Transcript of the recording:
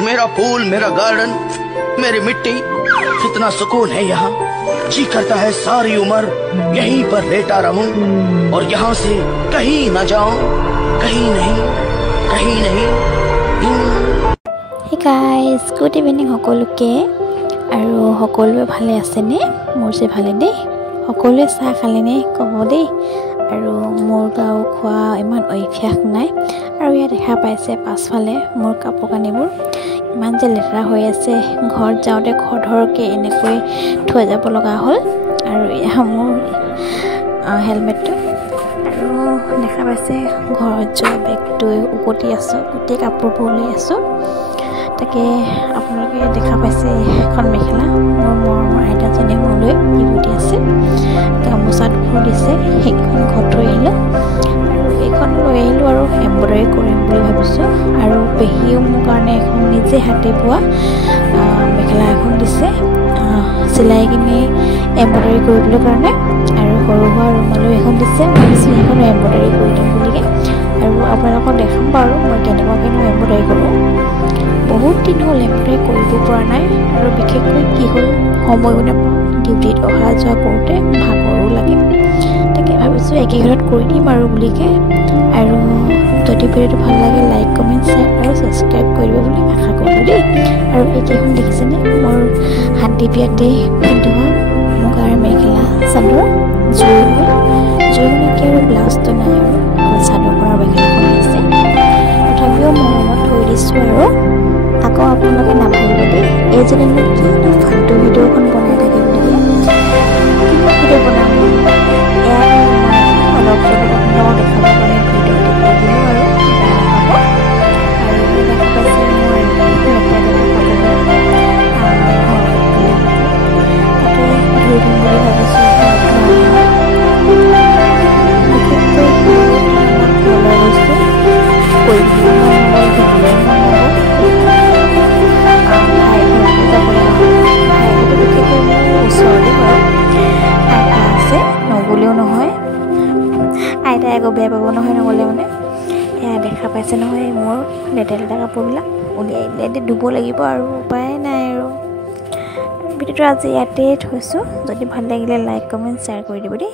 मेरा फूल, मेरा गार्डन, मेरी मिट्टी, कितना सुकून है यहाँ। जी करता है सारी उम्र यहीं पर लेटा रहूं और यहाँ से कहीं न जाऊं, कहीं नहीं, कहीं नहीं। Hey guys, good evening সকলোকে আৰু সকলোৱে ভালে আছে নে? মোৰ যে ভালে দেই। সকলোৱে চাহ খালে নে ক'ব দেই। আৰু মোৰ গাও খোৱা ইমান অভ্যাস নাই আৰু ইয়াত দেখা পাইছে পাছফালে মোৰ কাপোৰ কানিবোৰ ইমান যে লেতেৰা হৈ আছে। ঘৰত যাওঁতে খৰধৰকে এনেকৈ থৈ যাব লগা হ'ল আৰু এয়া মোৰ হেলমেটটো আৰু দেখা পাইছে ঘৰত যোৱা বেগটো উকটি আছোঁ, গোটেই কাপোৰবোৰ লৈ আছোঁ। তাকে আপোনালোকে দেখা পাইছে এখন মেখেলা মোৰ মৰমৰ আইতাজনে মোলৈ দিবতি আছে। গামোচা দুখন দিছে, সেইখন ঘৰত থৈ আহিলোঁ আৰু এইখন লৈ আহিলোঁ আৰু এম্ব্ৰইডাৰী কৰিম বুলি ভাবিছোঁ। আৰু পেহীও মোৰ কাৰণে এখন নিজে হাতে বোৱা মেখেলা এখন দিছে চিলাই কিনি এম্ব্ৰইডাৰী কৰিবলৈ কাৰণে আৰু সৰু সুৰা ৰুমালো এখন দিছে। ভাবিছোঁ সেইখনো এম্ব্ৰইডাৰী কৰি দিম বুলিকে আৰু আপোনালোকক দেখাম বাৰু মই কেনেকুৱাকৈনো এম্ব্ৰইডাৰী কৰোঁ। বহুত দিন হ'ল এম্ব্ৰইডাৰী কৰিব পৰা নাই আৰু বিশেষকৈ কি হ'ল সময়ো নাপাওঁ, ডিউটিত অহা যোৱা কৰোঁতে ভাগৰো লাগে। তাকে ভাবিছোঁ একেঘৰত কৰি দিম আৰু বুলিকে। আৰু যদি ভিডিঅ'টো ভাল লাগে লাইক কমেণ্ট শ্বেয়াৰ আৰু ছাবস্ক্ৰাইব কৰিব বুলি আশা কৰোঁ দেই। আৰু এইকেইখন দেখিছেনে মোৰ শান্তি বিয়াতে পিন্ধোৱা মুগাৰ মেখেলা চাদৰ জুই হয়। জুই মানে কি আৰু ব্লাউজটো নাই আৰু অকল চাদৰ কৰা মেখেলাখন আছে। তথাপিও মৰমত থৈ দিছোঁ আৰু আকৌ আপোনালোকে নাভাবিব দেই এইজনীনো কিনো ফাল্টু ভিডিঅ'খন বনাই থাকে বুলিকে। কিনো ভিডিঅ' বনাম এয়া অলপ চলপ আপোনালোকক দেখাবৰ কাৰণে ভিডিঅ' দেখুৱাই দিলোঁ আৰু বেয়া নাপাব। আৰু দেখা পাইছে মই লেতেৰা তাকে ধুই দিম বুলি ভাবিছোঁ। বিশেষকৈ ঘৰলৈ গৈছোঁ কৰি ওচৰতে বাৰু আইতা আছে নগ'লেও নহয়, আইতাই আকৌ বেয়া পাব নহয় নগ'লে মানে। এয়া দেখা পাইছে নহয় মোৰ লেতেৰা লেতেৰা কাপোৰবিলাক উলিয়াই উলিয়াই ধুব লাগিব আৰু উপায় নাই আৰু। ভিডিঅ'টো আজি ইয়াতে থৈছোঁ। যদি ভাল লাগিলে লাইক কমেণ্ট শ্বেয়াৰ কৰি দিব দেই।